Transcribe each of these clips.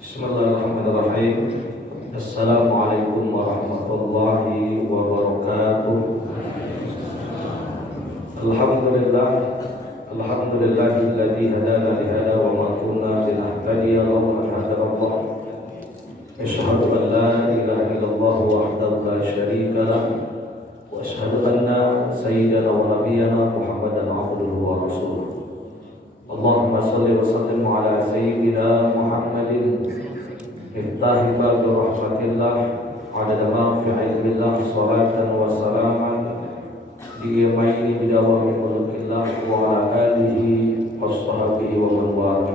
Bismillahirrahmanirrahim. Assalamualaikum warahmatullahi wabarakatuh. Alhamdulillahilladzi hadana li hada wa ma kunna linahtadiya lawla an hadana Allah. Asyhadu an la ilaha illallah wahdahu la syarika lah wa asyhadu anna sayyidana wa nabiyyana Muhammadan abduhu wa rasuluh. Allahumma shalli wa sallim ala sayyidina Muhammadin Iftahi bab rahmatillah adada ma fi ilmillah salatan wa salaman diimaini bidawami mulkillah wa ala alihi wa sahbihi wa man wala.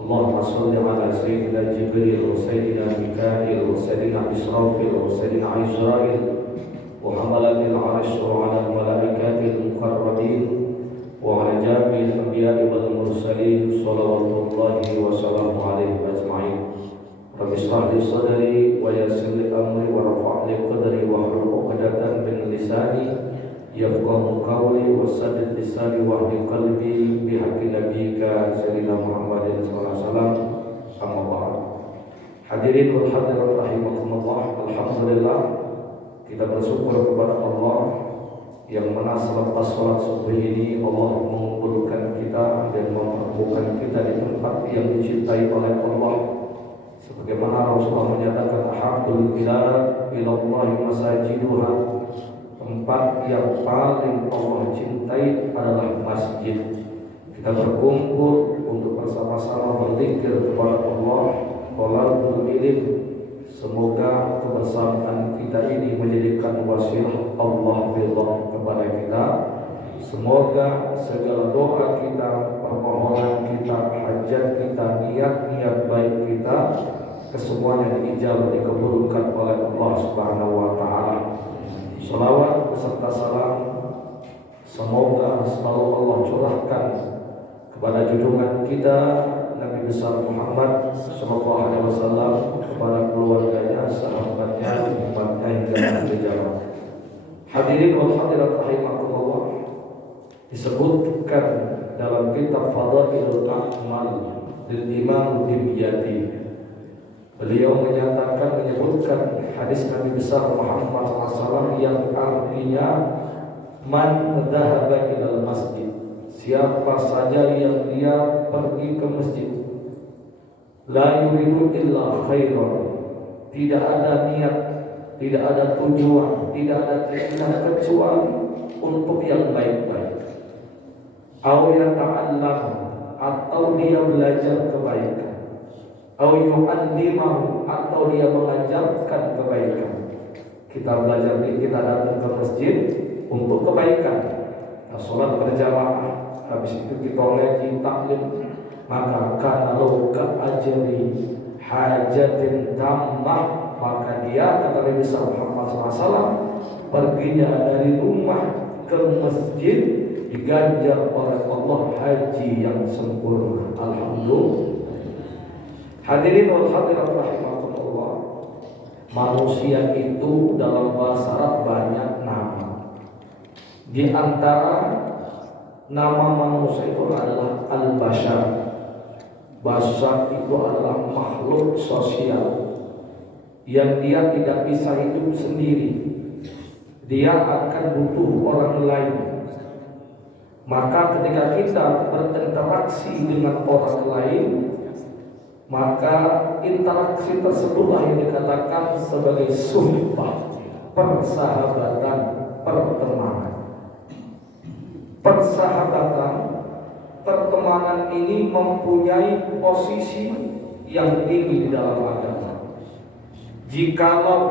Allahumma salli ala sayyidina Jibril wa sayyidina Mikail wa sayyidina Israfil wa sayyidina Israil wa hamalatil arsh wa ala malaikatil muqarrabin wa ala jami'il anbiya'i wal mursalin salawatullahi wa salamu alaihi ajma'in. Rabbi shrah li sadri wa yassir li amri wa rfa' li qadri wa hlul 'uqdatam min lisani yafqahu qawli wa saddid lisani wa hdil qalbi bi haqqi nabiyyika sayyidina Muhammadin sallallahu alaihi wasallam. Amma ba'd. Hadirin wal hadirat rahimakumullah, alhamdulillah kita bersyukur kepada Allah yang mana selepas sholat subuh ini Allah mengumpulkan kita dan mempertemukan kita di tempat yang dicintai oleh Allah. Sebagaimana Rasulullah menyatakan ahabbul bilad ilallahi masajiduha, tempat yang paling Allah cintai adalah masjid. Kita berkumpul untuk bersama-sama berzikir kepada Allah, thalabul ilm. Semoga kebersamaan kita ini menjadikan wasilah Allah billah kepada kita. Semoga segala doa kita, permohonan kita, hajat kita, niat-niat baik kita, kesemuanya diijabah, dikabulkan oleh Allah Subhanahu wa taala. Shalawat beserta salam semoga selalu Allah curahkan kepada junjungan kita Nabi besar Muhammad sallallahu alaihi wasallam, kepada keluarganya, sahabatnya, umatnya hingga akhir zaman. Hadirin wal hadirat rahimakumullah, disebutkan dalam kitab Fadailul A'mal lil Imam Dimyati. Beliau menyebutkan hadis Nabi besar Muhammad SAW yang artinya man dhahaba ilal masjid, siapa saja yang dia pergi ke masjid, la yuridu illa khairan, tidak ada niat, tidak ada tujuan, tidak ada keinginan kecuali untuk yang baik-baik. Aw yata'allam, atau dia belajar kebaikan. Aw yu'allimahu, atau dia mengajarkan kebaikan. Kita belajar, kita datang ke masjid untuk kebaikan. Kita sholat berjamaah, habis itu kita ngaji taklim, maka kalau ka ajri hajatin tammah, maka dia, kata Nabi Muhammad SAW, perginya dari rumah ke masjid diganjar oleh Allah haji yang sempurna. Alhamdulillah. Hadirin wal hadirat rahimakumullah, manusia itu dalam bahasa Arab banyak nama. Di antara nama manusia itu adalah al-bashar. Bashar itu adalah makhluk sosial yang dia tidak bisa hidup sendiri. Dia akan butuh orang lain. Maka ketika kita berinteraksi dengan orang lain, maka interaksi tersebutlah yang dikatakan sebagai sumpah, persahabatan, pertemanan. Persahabatan, pertemanan ini mempunyai posisi yang tinggi di dalam agama. Jikalau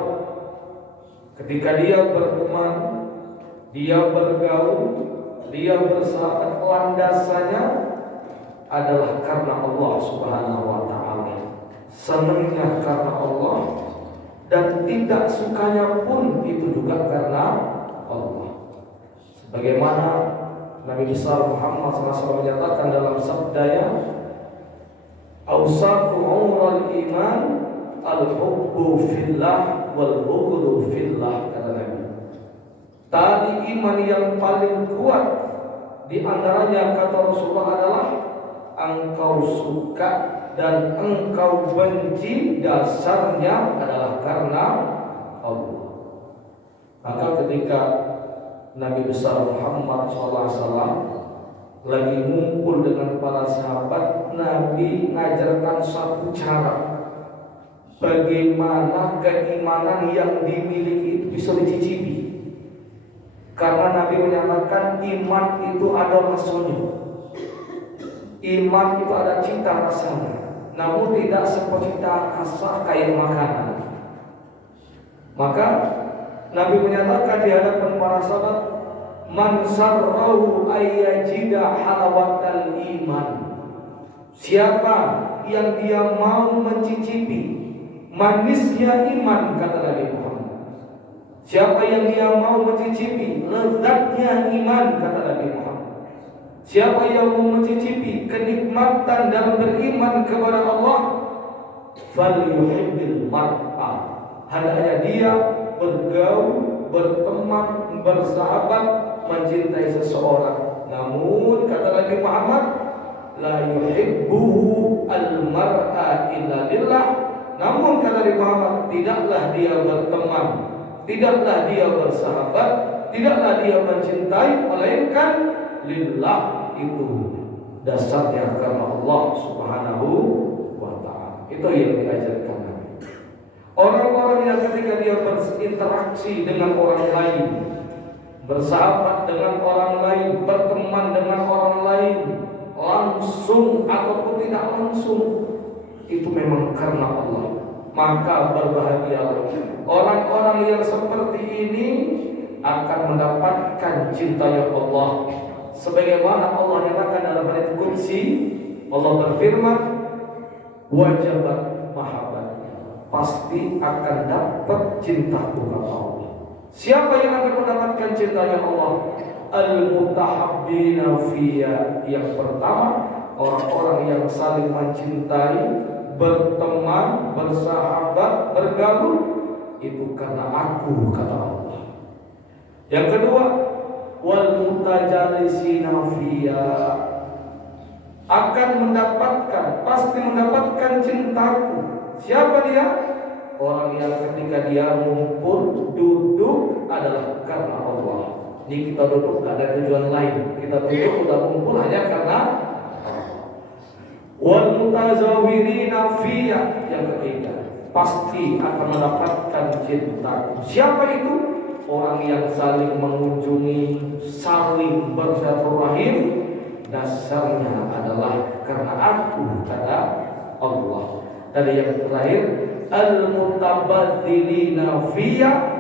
ketika dia berteman, dia bergaul, dia bersahabat, landasannya adalah karena Allah Subhanahu wa taala. Senangnya karena Allah, dan tidak sukanya pun itu juga karena Allah. Sebagaimana Nabi besar Muhammad SAW menyatakan dalam sabdanya, awsaqu umral iman al-hubbu fillah wal bughdu fillah, kata Nabi. Tali iman yang paling kuat di antaranya, kata Rasulullah, adalah engkau suka dan engkau benci dasarnya adalah karena Allah. Maka ketika Nabi besar Muhammad SAW lagi ngumpul dengan para sahabat, Nabi mengajarkan satu cara bagaimana keimanan yang dimiliki itu bisa dicicipi. Karena Nabi menyatakan iman itu ada rasanya, iman itu ada cita rasanya, namun tidak seperti rasa kayak makanan. Maka Nabi menyatakan di hadapan para sahabat, man sarrahu ayyajida halawatal iman. Siapa yang dia mau mencicipi manisnya iman, kata Nabi Muhammad. Siapa yang dia mau mencicipi lezatnya iman, kata Nabi Muhammad. Siapa yang mau mencicipi kenikmatan dalam beriman kepada Allah, falyuhibbil mar'a. Hendaknya dia bergaul, berteman, bersahabat, mencintai seseorang. Namun kata Nabi Muhammad, la yuhibbuhu al-mar'a illa lillah. Namun kata Nabi Muhammad, tidaklah dia berteman, tidaklah dia bersahabat, tidaklah dia mencintai, melainkan lillah, itu dasarnya karena Allah Subhanahu wa ta'ala. Itu yang diajarkan Nabi. Orang-orang yang ketika dia berinteraksi dengan orang lain, bersahabat dengan orang lain, berteman dengan orang lain, langsung ataupun tidak langsung, itu memang karena Allah. Maka berbahagialah orang-orang yang seperti ini akan mendapatkan cintanya Allah. Sebagaimana Allah nyatakan dalam hadits qudsi, Allah berfirman, wajabat mahabbat, pasti akan dapat cintaku, kata Allah. Siapa yang akan mendapatkan cintanya Allah? Al-mutahabbina fiyya. Yang pertama, orang-orang yang saling mencintai, berteman, bersahabat, bergaul, itu karena aku, kata Allah. Yang kedua, wal mutajalisina fiyya, akan mendapatkan, pasti mendapatkan cintaku. Siapa dia? Orang yang ketika dia ngumpul, duduk adalah karena Allah. Ini kita duduk tidak ada tujuan lain. Kita duduk sudah kumpul hanya karena Allah. Wal mutazawirina fiyya, yang ketiga, pasti akan mendapatkan cintaku. Siapa itu? Orang yang saling mengunjungi, saling bersilaturahim, dasarnya adalah karena aku, kata Allah. Dan yang terakhir, al-mutabadzilina fiyya,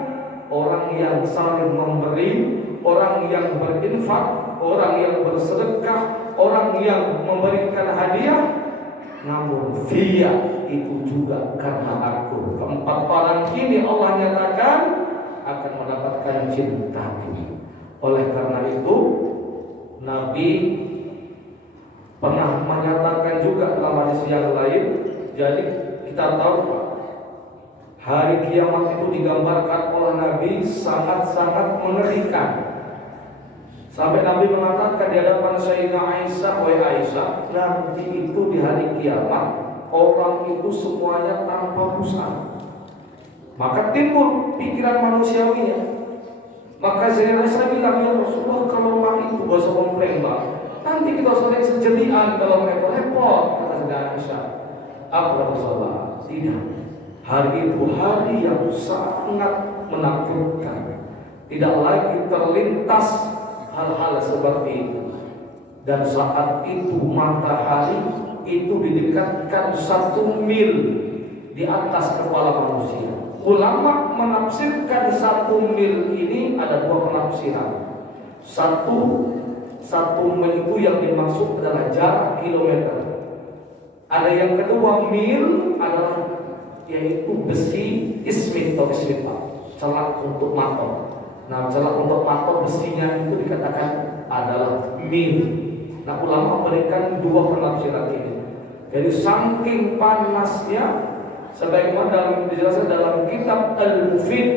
orang yang saling memberi, orang yang berinfak, orang yang bersedekah, orang yang memberikan hadiah, namun fiyya, itu juga karena aku. Keempat orang ini Allah nyatakan akan mendapatkan cintaku. Oleh karena itu, Nabi pernah menyatakan juga dalam hadis yang lain. Jadi kita tahu hari kiamat itu digambarkan oleh Nabi sangat-sangat mengerikan. Sampai Nabi mengatakan di hadapan Sayyidah Aisyah, wahai Aisyah, nanti itu di hari kiamat orang itu semuanya tanpa busana. Maka timbul pikiran manusiawinya. Maka Sayyidah Aisyah bilang, ya Rasulullah, kalau mah itu bahasa komplain, Mbak, nanti kita sering sejelian kalau repot-repot, kata Sayyidah Aisyah. Apa Rasulullah? Tidak. Hari itu hari yang sangat menakutkan. Tidak lagi terlintas hal-hal seperti itu. Dan saat itu matahari itu didekatkan 1 mil di atas kepala manusia. Ulama menafsirkan 1 mil ini ada 2 penafsiran. Satu mil itu yang dimaksud adalah jarak kilometer. Ada yang kedua, mil adalah yaitu besi ismit atau ismit, celak untuk motor. Nah, celak untuk motor besinya itu dikatakan adalah mil. Nah, ulama memberikan 2 penafsiran ini. Jadi saking panasnya, sebagaimana dalam dijelaskan dalam kitab Al-Mufid,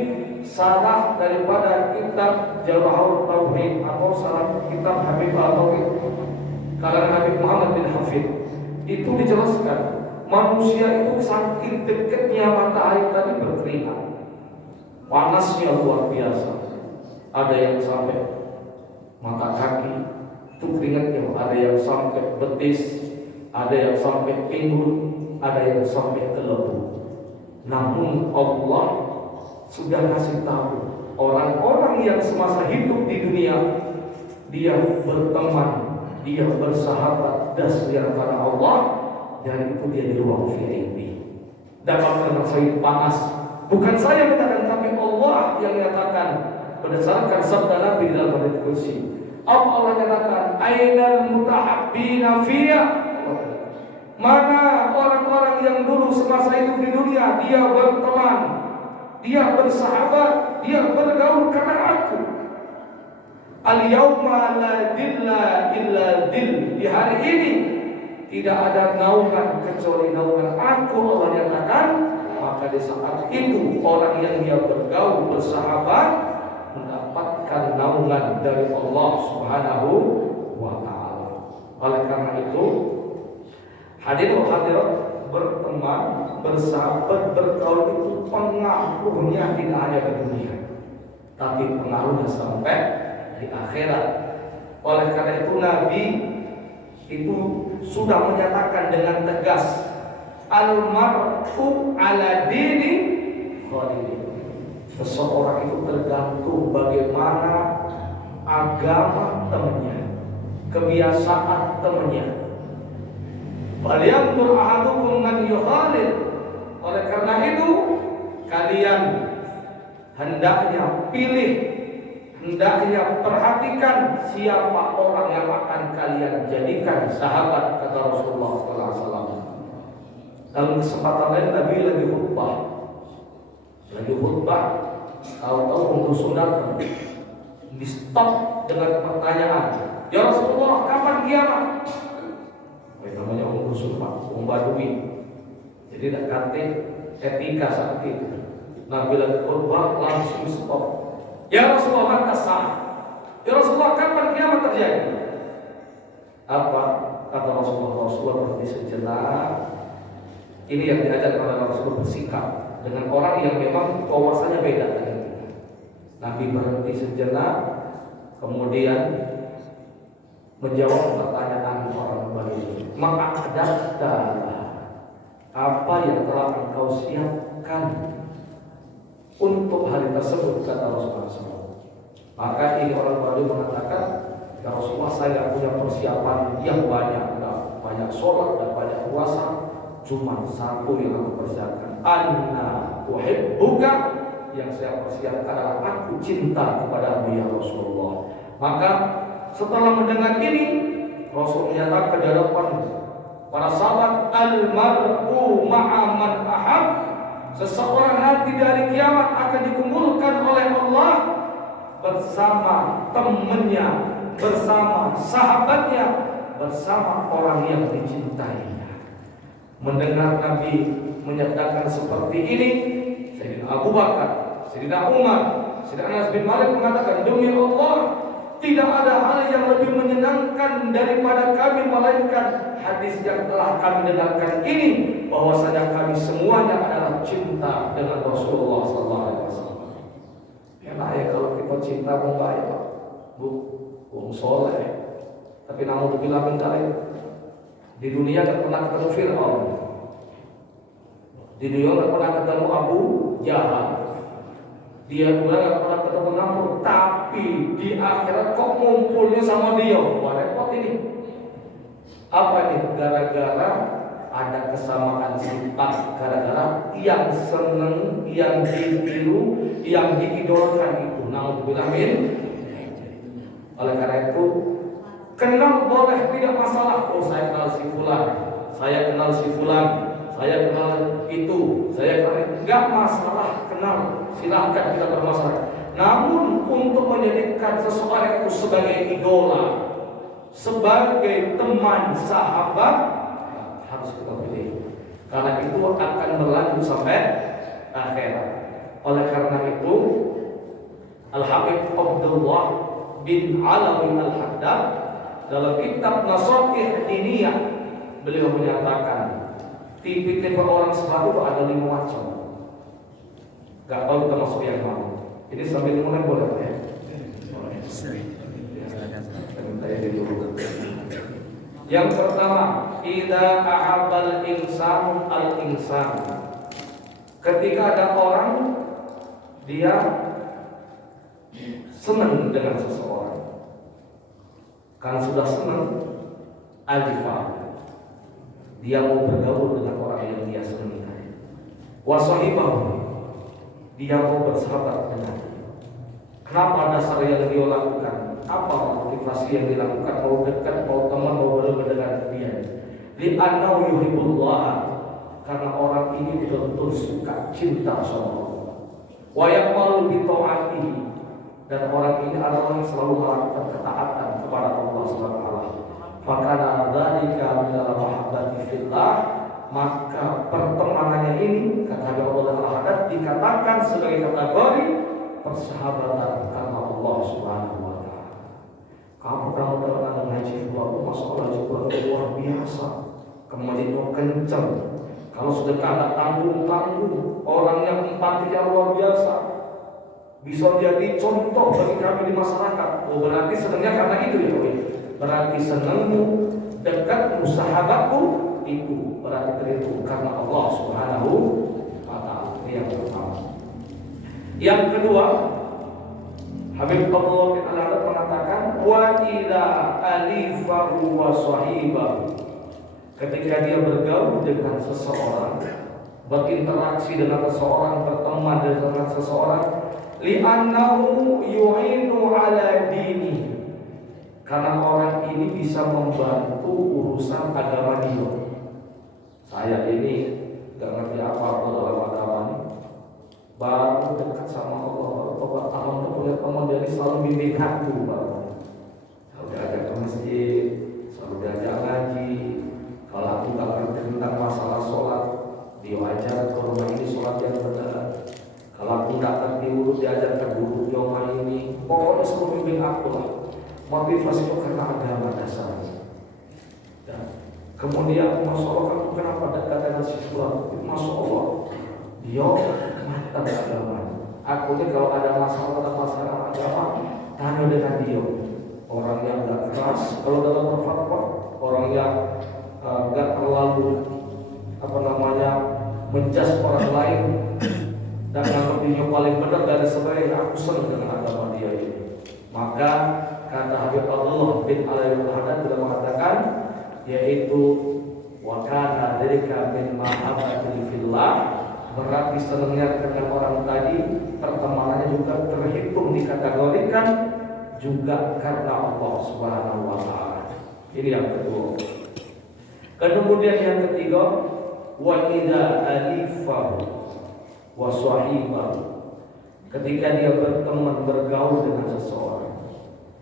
sarah daripada kitab Jawahirut Tauhid atau sarah kitab Habib Al-Tauhid karangan Habib Muhammad bin Hafid, itu dijelaskan manusia itu saking dekatnya matahari tadi berkeringat, panasnya luar biasa. Ada yang sampai mata kaki itu keringatnya, ada yang sampai betis, ada yang sampai pinggul, ada yang sampai ke lebu. Namun Allah sudah kasih tahu orang-orang yang semasa hidup di dunia dia berteman, dia bersahabat dasar karena Allah, dan itu dia di ruang VIP. Dapat merasakan panas. Bukan saya katakan, tapi Allah yang menyatakan berdasarkan sabda Nabi dalam hadits qudsi. Allah menyatakan, "Ainal mutahabbina fiyya." Mana orang-orang yang dulu semasa hidup di dunia dia berteman, dia bersahabat, dia bergaul karena aku. Al-yauma la dilla illa dill. Di hari ini tidak ada naungan kecuali naungan aku, Allah nyatakan. Maka di saat itu orang yang dia bergaul, bersahabat, mendapatkan naungan dari Allah Subhanahu wa ta'ala. Oleh karena itu, hadirin hadirat, berteman, bersahabat, bergaul itu pengaruhnya tidak hanya di dunia, tapi pengaruhnya sampai di akhirat. Oleh karena itu Nabi itu sudah menyatakan dengan tegas, al-mar'u ala dini khalili. Seseorang itu tergantung bagaimana agama temannya, kebiasaan temannya. Falyanzur ahadukum man yukhalil. Oleh karena itu kalian hendaknya pilih, hendaknya perhatikan siapa orang yang akan kalian jadikan sahabat, kata Rasulullah SAW. Dalam kesempatan lain Nabi lagi khutbah, tahu-tahu untuk sunat di stop dengan pertanyaan, ya Rasulullah, kapan kiamat? Namanya orang rusuh Pak, orang Badui. Jadi tidak ngerti etika saat itu. Nabi lagi khutbah langsung stop. Ya Rasulullah, mata sah. Ya Rasulullah, kapan kiamat terjadi? Apa kata Rasulullah? Rasulullah berhenti sejenak. Ini yang diajarkan oleh Rasulullah, bersikap dengan orang yang memang wawasannya beda dengan kita. Nabi berhenti sejenak, kemudian menjawab pertanyaan orang Badui. Maka apa yang telah engkau siapkan untuk hari tersebut, kata Rasulullah SAW. Maka ini orang Badui mengatakan, ya Rasulullah, saya tidak punya persiapan yang banyak, banyak sholat dan banyak puasa, cuma satu yang aku persiapkan, anna uhibbuka, yang saya persiapkan adalah aku cinta kepadamu ya Rasulullah. Maka setelah mendengar ini, Rasul menyatakan ke hadapan para sahabat, al-mar'u ma'a man ahab. Seseorang nanti dari kiamat akan dikumpulkan oleh Allah bersama temannya, bersama sahabatnya, bersama orang yang dicintainya. Mendengar Nabi menyatakan seperti ini, Sayyidina Abu Bakar, Sayyidina Umar, Sayyidina Anas bin Malik mengatakan, demi Allah, tidak ada hal yang lebih menyenangkan daripada kami melainkan hadis yang telah kami dengarkan ini, bahwasanya kami semuanya adalah cinta dengan Rasulullah SAW. Enak ya kalau kita cinta membayar, bu, soleh. Tapi namun bila bentar di dunia tak pernah ketemu Fir'aun, di dunia tak pernah ketemu Abu Jahal, dia juga tak pernah ketemu Namrud, tapi di akhirat kok ngumpulnya sama dia. Wah, repot ini. Apa ini? Gara-gara ada kesamaan sifat, gara-gara yang seneng, yang ditiru, yang diidolakan itu. Naudzubillah min. Oleh karena itu, kenal boleh, tidak masalah. Oh, saya kenal si fulan, saya kenal si fulan, saya kenal itu, saya kenal itu. Enggak masalah kenal, silahkan kita bermasalah. Namun untuk menjadikan seseorang itu sebagai idola, sebagai teman sahabat, harus kita pilih. Karena itu akan berlanjut sampai akhirat. Oleh karena itu, Al-Habib Abdullah bin Alawi Al-Haddad dalam kitab Nasaih Diniyah, beliau menyatakan, Tipe-tipe orang seperti itu ada 5 macam. Gak tahu kita masuk yang mana. Ini sambil mulai boleh Pak ya? Yang pertama, idza ahabbal insanu al-insan. Ketika ada orang dia senang dengan seseorang, kan sudah senang, alifa, dia mau bergaul dengan orang yang dia senangi. Wasahibahu, dia mau bersahabat dengan dia. Kenapa dasar yang dia lakukan? Apa motivasi yang dilakukan? Mau dekat, mau teman, mau bergaul dengan dia. Li'annahu yuhibbullah, karena orang ini betul-betul suka cinta sama Allah. Wa yaqbalu bi ta'atihi, dan orang ini adalah yang selalu melakukan ketaatan kepada Allah Subhanahu wa taala. Fakana dzalika min al-mahabbati fillah, maka pertemanannya ini kata Allah Taala dikatakan sebagai kategori persahabatan karena Allah Subhanahu wa taala. Kamu kalau dalam ngaji waktu masalah juga luar biasa, kemudian kencang. Kalau sudah kagak tanggung-tanggung, orang yang empatinya luar biasa, bisa jadi contoh bagi kami di masyarakat. Oh, berarti senangnya karena itu ya, berarti senangmu, dekatmu, sahabatmu itu berarti itu karena Allah Subhanahu wa taala. Ini yang pertama. Yang kedua, Habib Abdullah bin Al-Haddad mengatakan wa idza alifahu wa sahibahu. Ketika dia bergaul dengan seseorang, berinteraksi dengan seseorang, berteman dengan seseorang, li'annahu yu'inu ala dini, karena orang ini bisa membantu urusan agama dia. Saya ini gak ngerti apa-apa dalam agama ini, baru dekat sama Allah, baru alhamdulillah punya teman, jadi selalu bimbing aku, selalu diajak ke masjid, selalu diajak ngaji. Kalau aku gak ngerti tentang masalah sholat, dia ajar ke rumah ini sholat yang benar. Kalau aku gak ngerti wudhu, diajarkan wudhu di rumah ini. Pokoknya selalu bimbing aku lah. Motivasi itu karena agama dasarnya. Dan kemudian Masya Allah, kamu kenapa dekat dengan si Fulan? Masya Allah, dia mantap agama. Aku ini kalau ada masalah agama, tanya dengan dia. Orang yang gak keras kalau dalam berfatwa, orang yang gak terlalu menjas orang lain dan yang dirinya paling benar dari sebagainya. Aku senang dengan agama dia ini. Maka kata Habib Abdullah bin Al-Haddad sudah mengatakan, yaitu wa kana dzalika min mahabbatil fillah, berarti senangnya dengan orang tadi pertemanannya juga terhitung dikategorikan juga karena Allah Subhanahu wa taala. Ini yang kedua. Kemudian yang ketiga, wa idza alifahu wa sahibahu, ketika dia berteman bergaul dengan seseorang,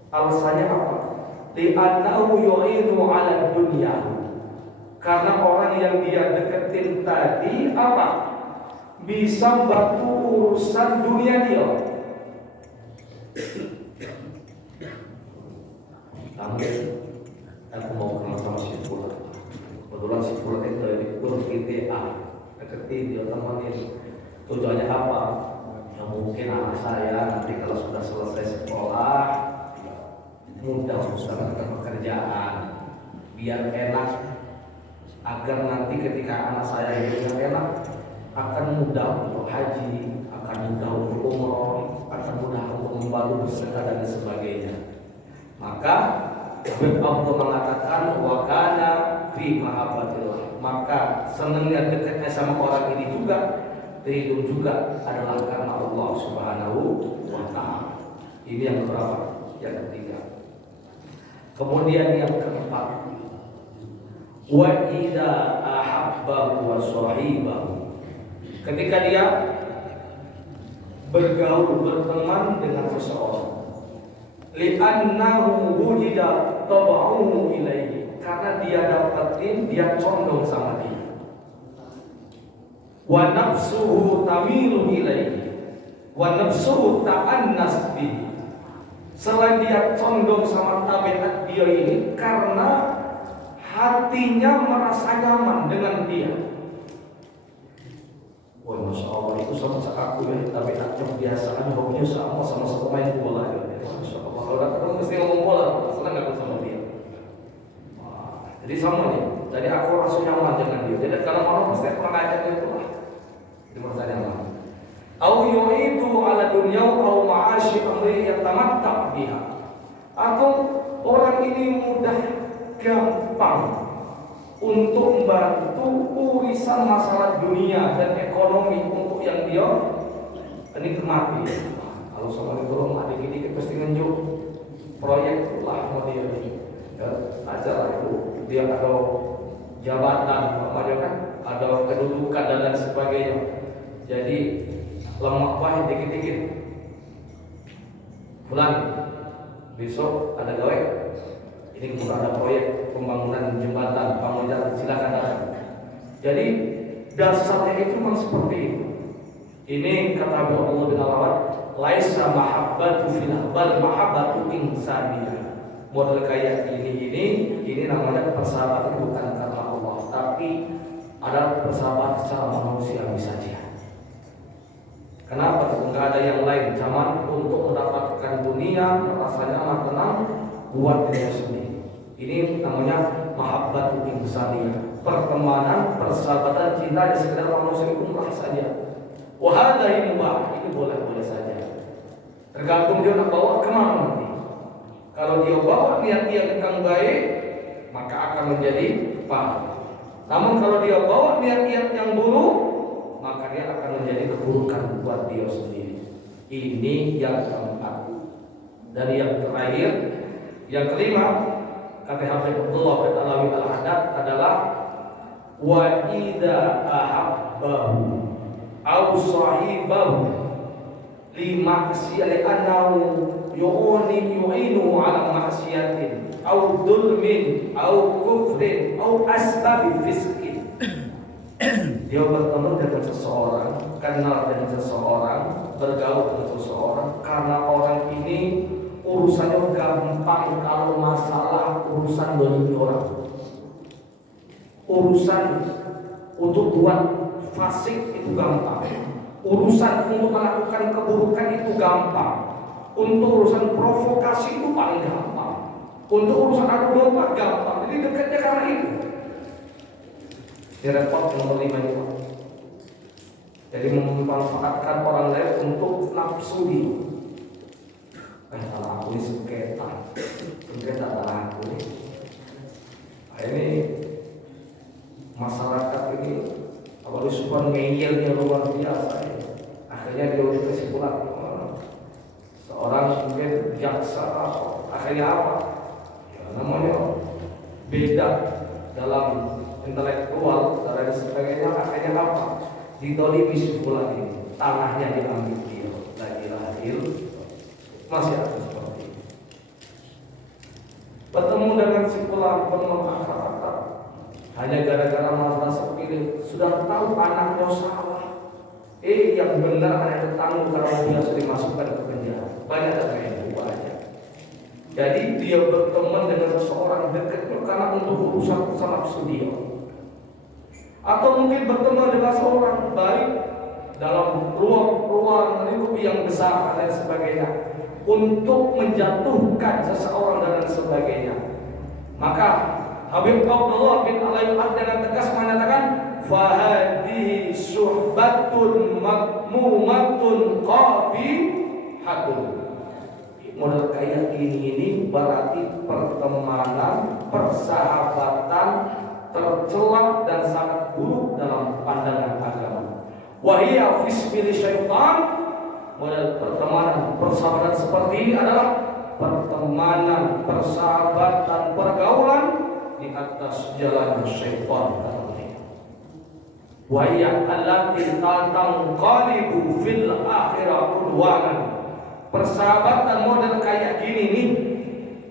alasannya apa? Li'annahu yu'inu 'ala dunya, karena orang yang dia deketin tadi apa? Bisa bantu urusan dunia dia. Aku mau kenal sama si Fulan. Kebetulan si Fulan itu dari Tur GTA, deketin dia, temenin. Tujuannya apa? Ya mungkin anak saya nanti kalau sudah selesai sekolah mudah mendapatkan pekerjaan, biar enak, agar nanti ketika anak saya hidupnya enak, akan mudah untuk haji, akan mudah untuk umroh, akan mudah untuk membantu bersedekah dan sebagainya. Maka Habib Abdullah mengatakan wa kana fi mahabbatillah, maka senangnya dekatnya sama orang ini juga terhitung juga adalah karena Allah Subhanahu wa taala. Ini yang berapa? Yang ketiga. Kemudian yang keempat, wa idza ahabbahu wa sahibahu, ketika dia bergaul berteman dengan seseorang, li'annahu wujida tab'uhu ilaihi, karena dia dapetin, dia condong sama dia. Wa nafsuhu tamilu ilaihi wa nafsuhu ta'annas bihi, selain dia condong sama tabiat dia ini karena hatinya merasa nyaman dengan dia, aku ya, tapi kebiasaan hobinya sama main bola ya. Masya Allah. Kalau datang mesti ngomong bola, senang nggak sama dia. Wah, jadi sama nih. Jadi aku rasa nyaman dengan dia. Jadi kalau orang mesti pernah ajak dia itu lah. Itu merasa nyaman. Au yu'idu ala dunya au ma'ashi amri yatamatta biha. Atau orang ini mudah gampang untuk membantu urusan masalah dunia dan ekonomi untuk yang dia nikmati. Kalau sama itu dikit-dikit pasti ngenjuk proyek lah sama dia ya, ada lah itu dia ada jabatan apa kan, ada kedudukan dan lain sebagainya. Jadi lemak baik dikit-dikit bulan besok ada gawe ini bukan ada proyek pembangunan jembatan, bangun jalan, silakan datang. Jadi dasarnya itu memang seperti itu. Ini kata Allah bin Al-Awad, laisa mahabbatu fil bal mahabbatu insaniyah. Model kayak ini namanya persahabatan bukan karena Allah, tapi ada persahabatan secara manusiawi saja. Kenapa? Enggak ada yang lain. Zaman untuk mendapatkan dunia, rasanya amat tenang buat diri sendiri. Ini namanya mahabbatu insaniyah. Pertemanan, persahabatan, cinta di sekedar manusia itu murah saja. Wahadai mubah, itu boleh-boleh saja. Tergantung dia nak bawa kemana nanti. Kalau dia bawa niat dia tentang baik, maka akan menjadi pahala. Namun kalau dia bawa niat-niat yang buruk, maka dia akan menjadi keburukan buat dia sendiri. Ini yang keempat. Dan yang terakhir, yang kelima, kata Habibullah bin Alawi al-Haddad adalah wa idza ahabbahu aw sahibahu li maksiati annahu yu'inu ala maksiatin aw dhulmin aw kufrin aw asbab fisqin. Dia bertemu dengan seseorang, kenal dengan seseorang, bergaul dengan seseorang, karena orang ini urusannya gampang. Kalau masalah urusan dolimi orang, urusan untuk buat fasik itu gampang, urusan untuk melakukan keburukan itu gampang, untuk urusan provokasi itu paling gampang, untuk urusan adu domba gampang. Jadi dekatnya karena itu. Repot nomor 5 itu. Jadi memanfaatkan orang lain untuk nafsu dia. Kalau aku ini sengketa tanah aku ini. Ini masyarakat ini kalau disuruh ngeyelnya luar biasa. Akhirnya dia udah kesimpulan seorang mungkin jaksa, akhirnya apa? Ya, namanya beda dalam intelektual dan sebagainya. Akhirnya apa? Didolimi simpulan ini, tanahnya diambil dia. Lahir masih ada seperti ini. Bertemu dengan simpulan penuh akal, hanya gara-gara masalah sepilih, sudah tahu anaknya salah. Yang benar ada tanggung karena biasa dimasukkan ke penjara. Banyak ada yang banyak. Jadi dia berteman dengan seseorang dekat karena untuk urusan nafsu dia. Atau mungkin berteman dengan seorang baik dalam ruang lingkup yang besar dan sebagainya untuk menjatuhkan seseorang dan sebagainya. Maka Habib Abdullah bin Alayyuhad dengan tegas mengatakan fahadihi suhbatun madmumatun qabihatun. Model kayak ini berarti pertemanan, persahabatan tercela dan sangat buruk dalam pandangan agama. Wahia fisbil syaitan. Model pertemanan, persahabatan seperti ini adalah pertemanan, persahabatan, pergaulan di atas jalan syaitan. Wahia allati tanqalibu fil akhirah udwanan. Persahabatan model kayak gini nih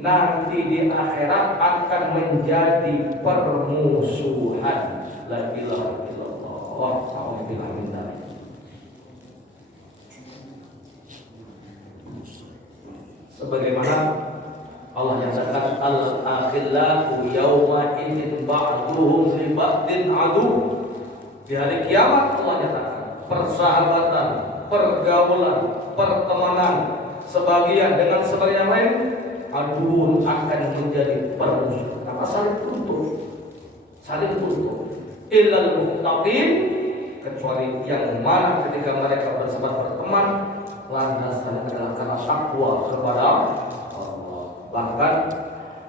nanti di akhirat akan menjadi permusuhan. La ilaha illallah. Alhamdulillah min dzalik. Sebagaimana Allah nyatakan al-akhillahu yawma idzin ba'duhum li ba'din adu. Di hari kiamat Allah nyatakan persahabatan pergaulan, pertemanan sebagian dengan sebagian lain, aduun akan menjadi permusuhan. Karena saling tuntut. Illal muttaqin, kecuali yang mana ketika mereka berteman landasan adalah karena takwa kepada Allah. Bahkan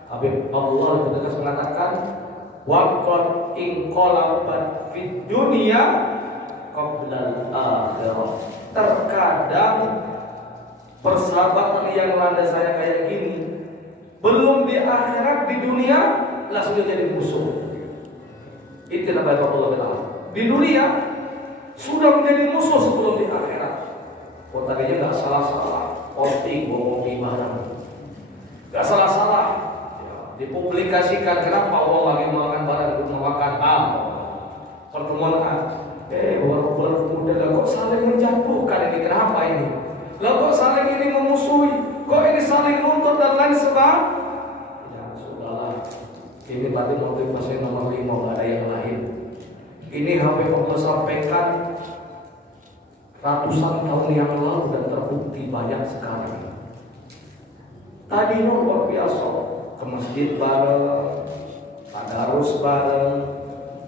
Habib Allah tegas mengatakan, waqad inqalabat fid dunya qabla al-akhirah. Terkadang persahabatan yang melanda saya kayak gini, belum di akhirat, di dunia langsung jadi musuh. Itu namanya Allah bilang. Di dunia sudah menjadi musuh sebelum di akhirat. Oh, tadinya nggak salah-salah posting bohong barang, nggak salah-salah dipublikasikan. Kenapa Allah lagi makan barang, makan pertemuan beberapa bulan kemudian kok saling menjatuhkan ini. Kenapa ini? Kok saling ini memusuhi? Kok ini saling nuntut dan lain sebagainya? Ya sudahlah. Ini tadi motivasi nomor 5, nggak ada yang lain. Ini Habib Allah sampaikan ratusan tahun yang lalu dan terbukti banyak sekali. Tadi luar biasa, ke masjid bareng, tadarus bareng,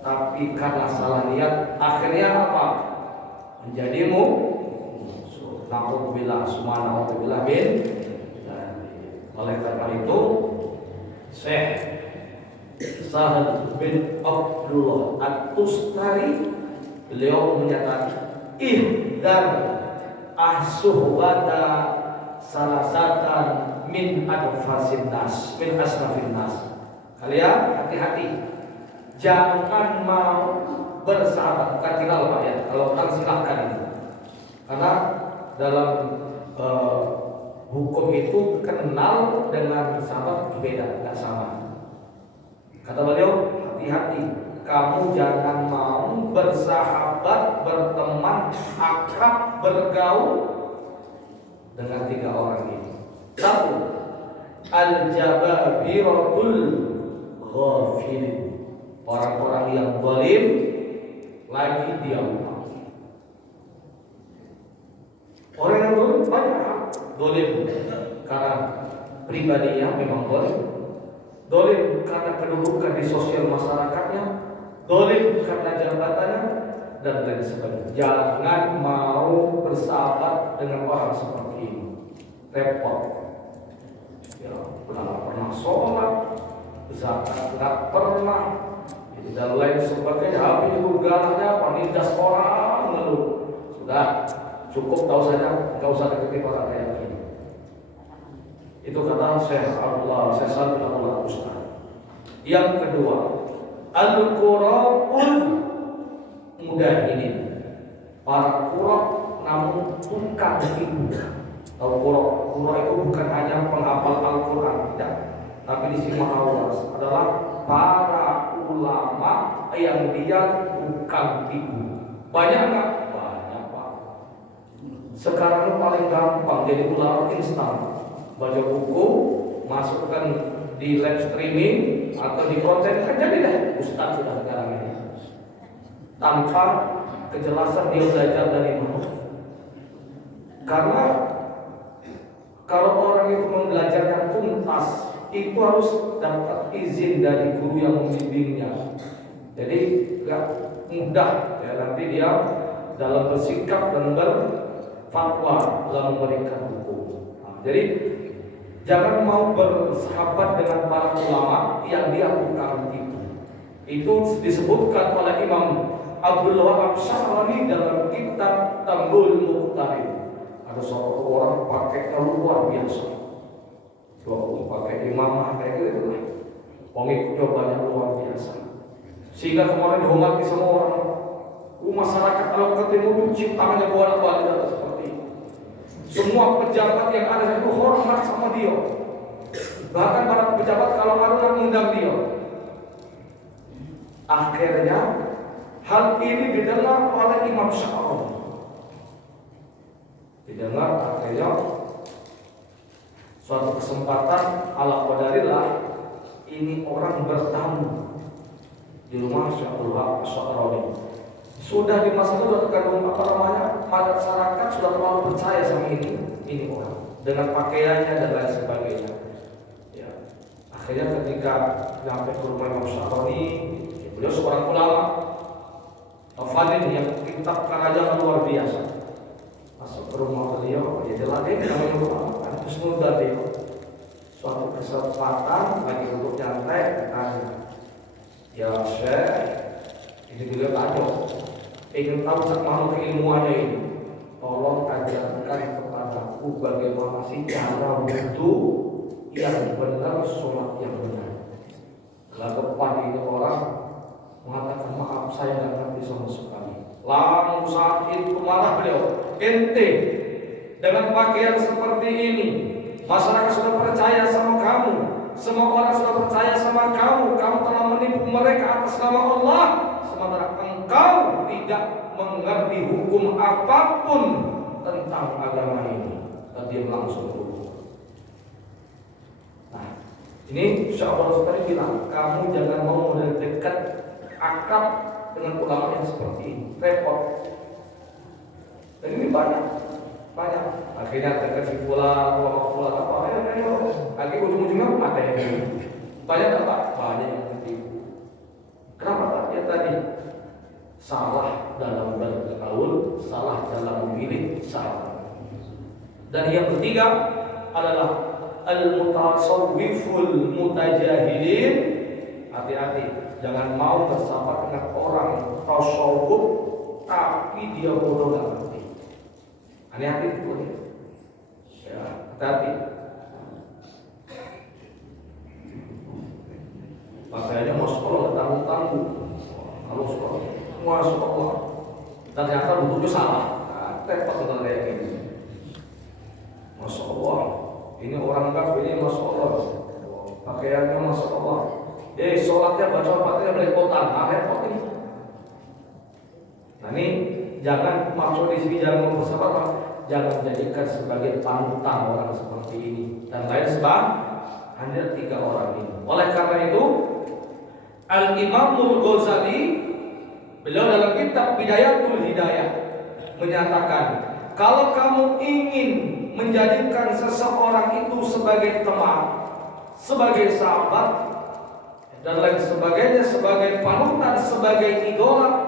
tapi karena salah niat akhirnya apa? Menjadi musuh. Na'udzubillah, subhanallah bin. Oleh karena itu, Syekh Sahal bin Abdullah At-Tustari beliau menyatakan, ihdar ahsuhbata salasatan min adfasin nas, min asnafin nas. Kalian hati-hati, jangan mau bersahabat. Bukan tinggal Pak ya, kalau orang silahkan itu. Karena dalam hukum itu kenal dengan sahabat berbeda, tidak sama. Kata beliau, hati-hati, kamu jangan mau bersahabat, berteman, akrab, bergaul dengan 3 orang ini. 1. Al-jababiratul ghafilin, orang-orang yang zalim lagi diam. Orang yang zalim banyak. Zalim karena pribadinya memang zalim. Zalim karena kedudukan di sosial masyarakatnya, zalim karena jabatannya, dan lain sebagainya. Jangan mau bersahabat dengan orang seperti ini. Repot. Ya, nggak pernah sholat, zakat nggak pernah, dan lain sebagainya. Habis itu galaknya panindas orang lalu. Sudah cukup, tahu saja, nggak usah deketin orang kayak gini. Itu kata Syekh Shalih bin Abdullah Ustaz. Yang kedua, al-qura'ul mudahin, para qura' namun bukan ibu. Tahu qura' itu bukan hanya penghafal Al-Quran, tidak. Tapi di sini adalah para ulama yang dia bukan ibu. Banyak nggak? Banyak Pak. Sekarang paling gampang jadi ulama instan. Baca buku, masukkan di live streaming atau di konten, kan jadi deh ustaz sudah sekarang ini. Tanpa kejelasan dia belajar dari mana. Karena kalau orang itu membelajarkan tuntas, itu harus dapat izin dari guru yang membimbingnya. Jadi gak mudah ya nanti dia dalam bersikap dan berfatwa dalam memberikan hukum. Jadi jangan mau bersahabat dengan para ulama yang dia bukan itu. Itu disebutkan oleh Imam Abdul Wahab Syahrani dalam kitab Tambul Muqtarin. Ada seorang orang pakai luar biasa, pakai imamah kayak gitu lah. Pengikutnya banyak luar biasa. Sehingga kemarin dihormati semua orang. Masyarakat kalau ketemu itu cium tangannya bolak-balik seperti itu. Semua pejabat yang ada itu hormat sama dia. Bahkan para pejabat kalau ada mengundang dia. Akhirnya hal ini didengar oleh Imam Syahrani. Didengar, akhirnya suatu kesempatan ala qadarillah ini orang bertamu di rumah Syekh Syahrani. Sudah di masa itu sudah terkandung masyarakat sudah terlalu percaya sama ini orang dengan pakaiannya dan lain sebagainya. Ya. Akhirnya ketika sampai ke rumah Imam Syafi'i, beliau seorang ulama Fadil yang kitab karangan luar biasa. Masuk ke rumah beliau, dia dilatih namanya ulama, ada Husnul dia. Suatu kesempatan lagi duduk nyantai, tanya, ya Syekh, ini beliau tanya, ingin tahu sama keilmuannya ini, tolong ajarkan kepadaku bagaimana sih cara wudhu yang benar, sholat yang benar. Lalu pagi itu orang mengatakan, maaf saya tidak ngerti sama sekali. Lalu saat itu marah beliau, ente dengan pakaian seperti ini, masyarakat sudah percaya sama kamu, semua orang sudah percaya sama kamu, kamu telah menipu mereka atas nama Allah, sementara engkau tidak mengerti hukum apapun tentang agama ini. Dan dia langsung dulu. Nah, ini Syaikhul Islam bilang, kamu jangan mau dekat akrab dengan ulama yang seperti ini, repot. Dan ini banyak. Akhirnya terkasih pula, ulama apa? Ayo. Akhirnya ujung-ujungnya ada yang banyak apa? Banyak yang tertipu. Kenapa Pak? Ya tadi salah dalam bergaul, salah dalam memilih sahabat. Dan yang ketiga adalah al-mutasawwiful mutajahilin. Hati-hati, jangan mau bersahabat dengan orang tasawuf tapi dia bodoh dan ngerti. Hati-hati itu ya, hati-hati. Pakaiannya mau sekolah tanggung-tanggung, kalau sekolah, masuk Allah, ternyata duduknya salah. Repot dengan kayak gini. Masya Allah, ini orang kafir ini Masya Allah, pakaiannya Masya Allah. Sholatnya baca Fatihah belepotan, repot ini. Nah ini jangan maksud di sini jangan bersahabat, jangan menjadikan sebagai panutan orang seperti ini dan lain sebagainya. Hanya 3 orang ini. Oleh karena itu, Al-Imamul Ghazali beliau dalam kitab Bidayatul Hidayah menyatakan, kalau kamu ingin menjadikan seseorang itu sebagai teman, sebagai sahabat dan lain sebagainya, sebagai panutan, sebagai idola,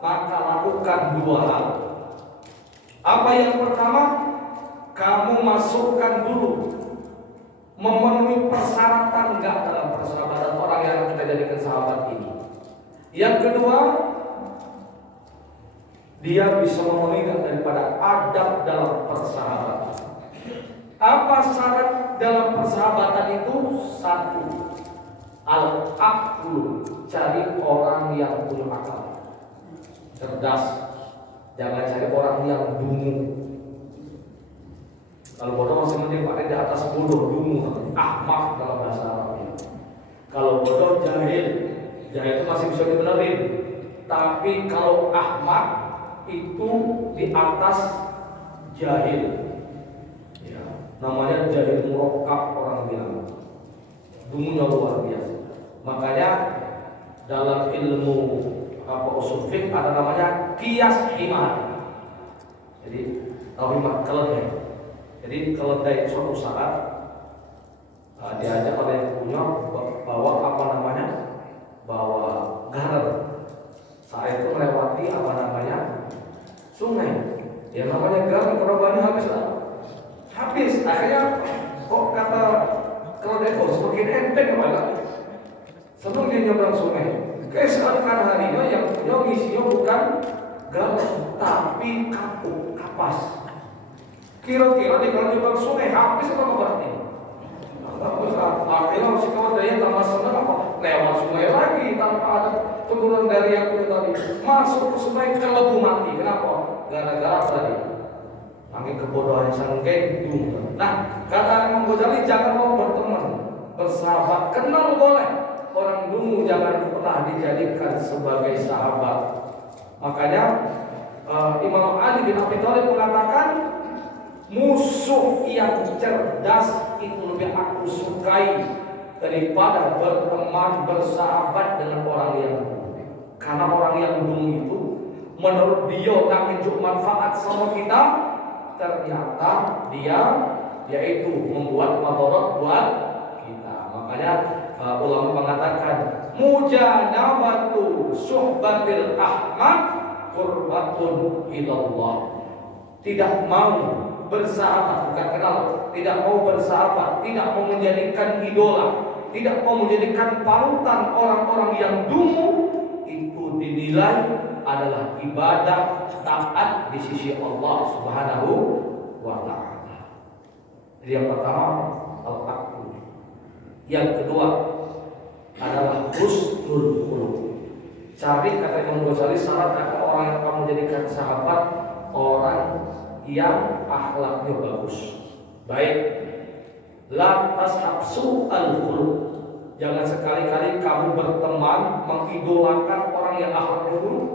maka lakukan 2 hal. Apa yang pertama? Kamu masukkan dulu, memenuhi persyaratan enggak dalam persahabatan orang yang kita jadikan sahabat ini. Yang kedua, dia bisa memenuhi daripada adab dalam persahabatan. Apa syarat dalam persahabatan itu? 1, al-aql, cari orang yang punya akal, cerdas. Jangan cari orang yang dungu. Kalau bodoh masih mending pakai di atas bodoh, dungu, ahmak dalam bahasa Arabnya. Kalau bodoh jahil itu masih bisa dibenerin. Tapi kalau ahmak itu di atas jahil. Ya, namanya jahil murakkab orang bilang. Dungunya luar biasa. Makanya dalam ilmu usul fiqh ada namanya qiyas himar. Jadi tahu himar keledai. Jadi keledai suatu saat diajak oleh yang punya bawa apa namanya, bawa garam. Saat itu melewati apa namanya, sungai. Yang namanya garam korbannya habis. Akhirnya kok kata keledai, oh semakin enteng malah. Sebelum dia nyebrang sungai, keesokan harinya yang punya misinya bukan garam tapi kapuk, kapas. Kira-kira di kalau nyebrang sungai habis apa berarti? Akhirnya si kawan daya tambah senang apa? Lewat sungai lagi tanpa ada turunan dari yang punya tadi. Masuk ke sungai kelebu mati. Kenapa? Gara-gara tadi angin kebodohan sang gendung. Nah, kata Imam Ghazali, jangan mau berteman, bersahabat, kenal boleh. Orang dungu jangan pernah dijadikan sebagai sahabat. Makanya Imam Ali bin Abi Thalib mengatakan, musuh yang cerdas itu lebih aku sukai daripada berteman bersahabat dengan orang yang dungu. Karena orang yang dungu itu menurut dia nak menunjuk manfaat sama kita, ternyata dia yaitu membuat madarat buat kita. Makanya ulama mengatakan mujanabatu suhbatil ahmad qurbatun ilallah. Tidak mau bersahabat, bukan kenal, tidak mau bersahabat, tidak mau menjadikan idola, tidak mau menjadikan panutan orang-orang yang dungu, itu dinilai adalah ibadah taat di sisi Allah Subhanahu wa ta'ala. Jadi yang pertama al-aqlu. Yang kedua adalah husnul khuluq. Cari, kata Imam Ghazali, syarat orang yang kamu jadikan sahabat orang yang akhlaknya bagus. Baik, la tasabsu al-khuluq. Jangan sekali-kali kamu berteman mengidolakan orang yang akhlaknya buruk.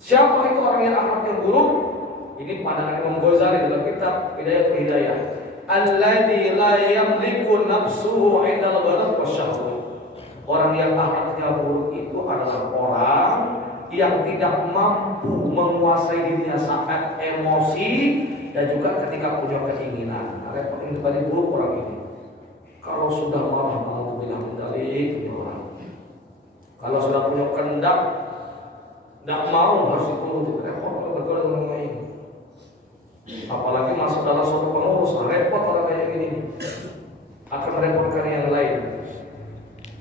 Siapa itu orang yang akhlaknya buruk? Ini pandangan Imam Ghazali dalam kitab Hidayah. Alladzi la yamliku nafsuhu 'indal ghadab wasyahwat. Orang yang akhlaknya buruk itu adalah orang yang tidak mampu menguasai dirinya saat emosi dan juga ketika punya keinginan. Repot ini paling buruk orang ini. Kalau sudah marah mau bilang mendalik, kalau sudah punya kehendak, tidak mau harus dikurung. Repot bergaul dengan orang lain. Apalagi masuk dalam suatu pengurus, repot orang kayak gini. Akan merepotkan yang lain.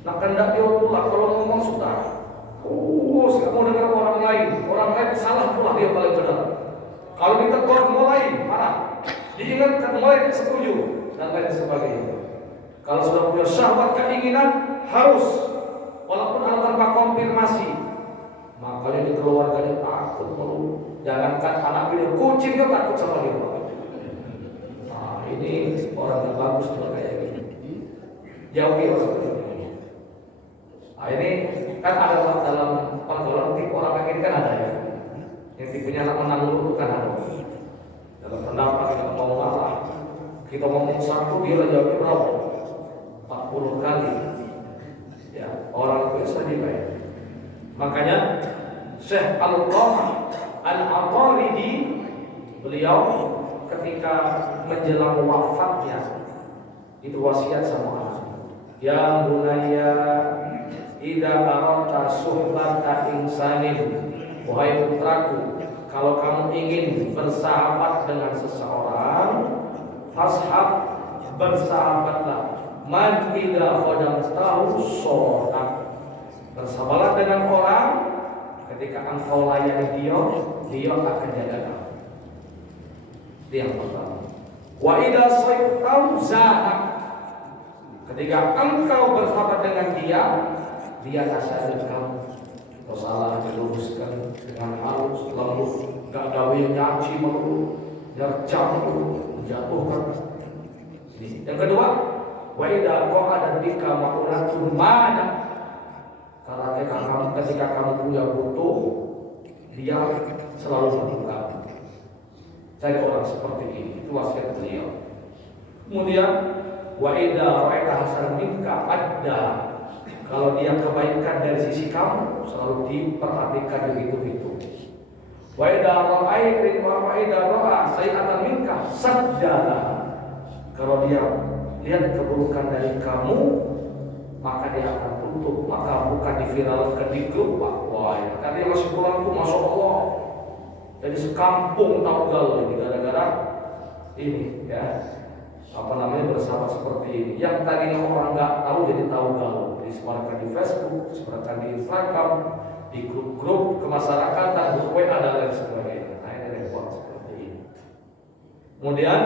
Nah, kehendak dia pula kalau ngomong sudah. Nggak mau dengar orang lain salah pula dia paling benar. Kalau ditegur mulai marah, diingatkan mulai setuju dan lain sebagainya. Kalau sudah punya syahwat keinginan harus, walaupun tanpa konfirmasi, makanya di keluarganya takut malu. Jangankan anak dia, kucingnya takut sama dia. Nah, ini orang yang bagus juga kayak gini. Jauhi orang ini. Nah, ini kan ada dalam pergaulan tipe orang kayak gini kan ada ya. Yang tipenya anak menang dulu kan ada. Dalam pendapat kita mau ngalah, kita ngomong satu dia jawabnya berapa? 40 kali. Ya, orang biasa dibayar. Makanya Syekh Al-Qamah Al-Ataridi, beliau ketika menjelang wafatnya itu wasiat sama anak. Ya bunayya idza aradta suhbata insanin, wahai putraku, kalau kamu ingin bersahabat dengan seseorang, fashab, bersahabatlah. Man idza khadamtahu sholat, bersahabatlah dengan orang ketika engkau layani dia akan jaga kamu. Itu yang pertama. Wa idza sayytahu zahab, ketika engkau bersahabat dengan dia nasihat kamu. Kalau salah diluruskan dengan halus, lembut, gak gawe nyaci melulu, nyercam melulu, menjatuhkan. Yang kedua, wa idza qa'ada bika ma'unatun mana, ketika kamu punya butuh, dia selalu mendukung. Cari orang seperti ini, itu wasiat beliau. Kemudian wa idza ra'aita hasanan minka adda, kalau dia kebaikan dari sisi kamu, selalu diperhatikan begitu-begitu. Wa idza ra'a sayi'atan minka sadda, kalau dia lihat keburukan dari kamu, maka dia akan tutup, maka bukan diviralkan di grup, Pak. Wah, ya, kan dia masih pulang tuh, masya Allah. Jadi sekampung tahu galau ini gara-gara ini, ya. Bersahabat seperti ini. Yang tadinya orang nggak tahu jadi tahu galau. Disebarkan di Facebook, disebarkan di Instagram, di grup-grup kemasyarakatan, grup WA dan lain sebagainya. Nah, ini repot seperti ini. Kemudian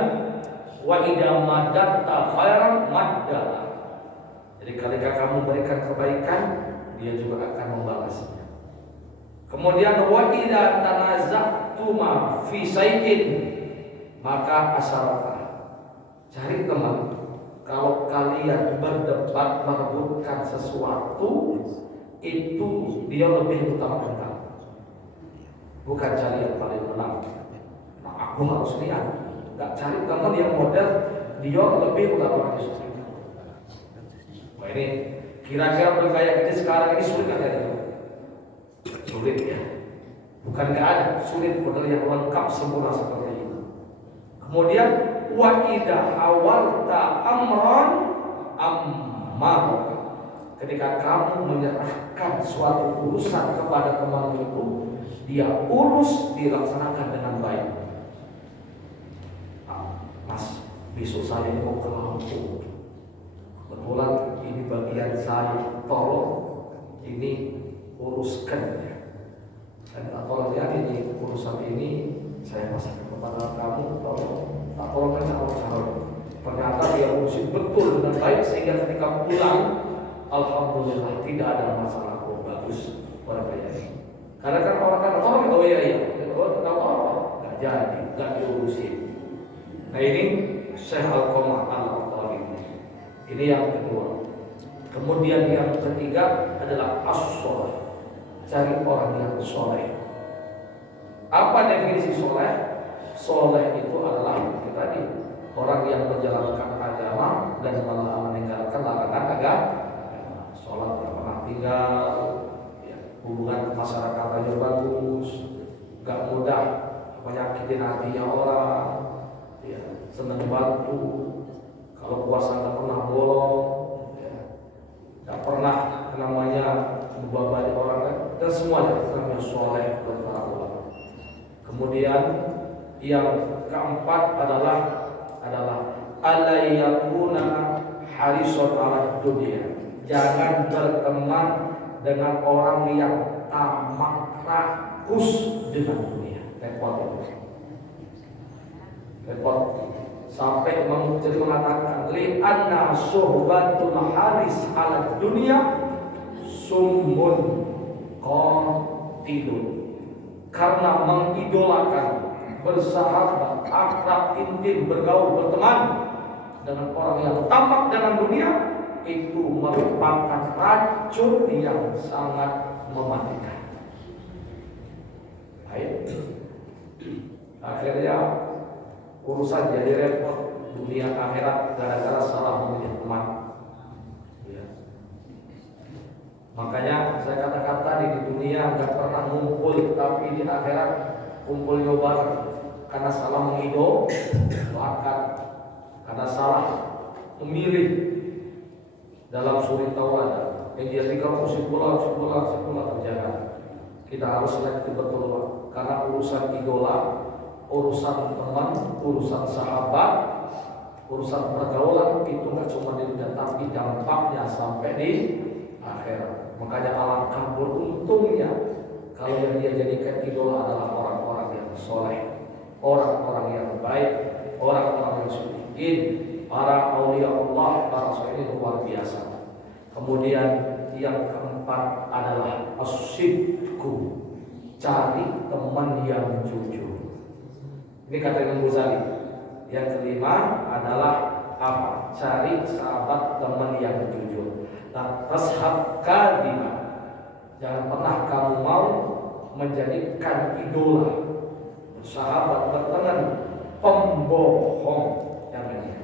wa idza madatta khairan madda, jadi ketika kamu berikan kebaikan, dia juga akan membalasnya. Kemudian wa idza tanaza'tuma fi syai'in, maka asarata, cari teman kalau kalian berdebat merebutkan sesuatu, itu dia lebih utamakan kamu, bukan cari yang paling menang. Nah, aku harus lihat, nggak cari teman yang model dia lebih utamakan justru. Wah, ini kira-kira bergaya kita sekarang ini sulit nggak ya? Sulit ya. Bukan nggak ada, sulit model yang lengkap sempurna seperti itu. Kemudian wa idza hawalta amran ammaraka. Ketika kamu menyerahkan suatu urusan kepada temanmu itu, dia urus, dilaksanakan dengan baik. Mas, besok saya mau ke Lampung. Kebetulan ini bagian saya, tolong ini uruskan ya. Dan tolong ya, ini urusan ini saya pasrahkan kepada kamu, tolong kan. Ternyata dia urusin betul dengan baik sehingga ketika pulang, alhamdulillah tidak ada masalah. Oh, bagus pada ini. Karena kan orang kan tolong, oh iya, nggak jadi, nggak diurusin. Nah ini Syekh Al-Qamah Al-Athari. Ini yang kedua. Kemudian yang ketiga adalah as-sholeh. Cari orang yang soleh. Apa definisi soleh? Soleh itu adalah tadi orang yang menjalankan agama dan meninggalkan larangan agama. Sholat tidak pernah tinggal, ya, hubungan masyarakatnya bagus, gak mudah menyakitin hatinya orang, ya, senang bantu, kalau puasa gak pernah bolong, ya, gak pernah namanya membebani orang dan semuanya namanya soleh dan para ulama. Kemudian yang keempat adalah alayakuna harison ala dunia. Jangan berteman dengan orang yang tamak rakus dengan dunia. Repot. Sampai Imam Ghazali mengatakan li anna suhbatul haris ala dunia summun qatilun. Karena mengidolakan, bersahabat, akrab, intim, bergaul, berteman dengan orang yang tamak dengan dunia itu merupakan racun yang sangat mematikan. Baik. Akhirnya urusan jadi repot dunia akhirat gara-gara salah memilih teman. Ya. Makanya saya kata-kata di dunia nggak pernah ngumpul, tapi di akhirat kumpul bareng karena salah mengidolakan, karena salah memilih. Dalam suri Taurat yang dijadikan kesimpulan terjaga. Kita harus selektif betul, karena urusan idola, urusan teman, urusan sahabat, urusan pergaulan itu nggak cuma di dunia, tapi dampaknya sampai di akhirat. Makanya alangkah beruntungnya kalau yang dia jadikan idola adalah orang-orang yang soleh, orang-orang yang baik, orang-orang yang sedikin, para aulia Allah, para soleh ini luar biasa. Kemudian yang keempat adalah as-sidqu, cari teman yang jujur. Ini kata Imam Ghazali. Yang kelima adalah apa? Cari sahabat teman yang jujur. Nah, tashab kadima. Jangan pernah kamu mau menjadikan idola, sahabat berteman pembohong, jangan ya.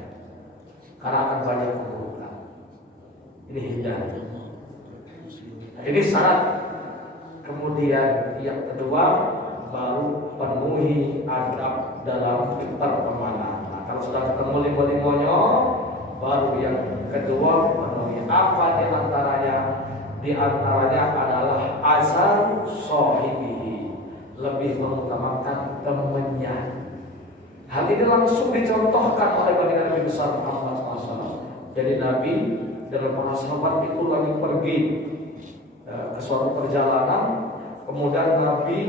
Karena akan banyak keburukan. Ini hindari. Nah, ini syarat. Kemudian yang kedua baru penuhi adab dalam pertemanan. Nah, kalau sudah ketemu lima-limanya, baru yang kedua penuhi apa di antaranya? Di antaranya adalah asal sahibihi, lebih mengutamakan temannya. Hal ini langsung dicontohkan oleh baginda Nabi besar Muhammad SAW. Jadi Nabi dengan para sahabat itu lagi pergi ke suatu perjalanan, kemudian Nabi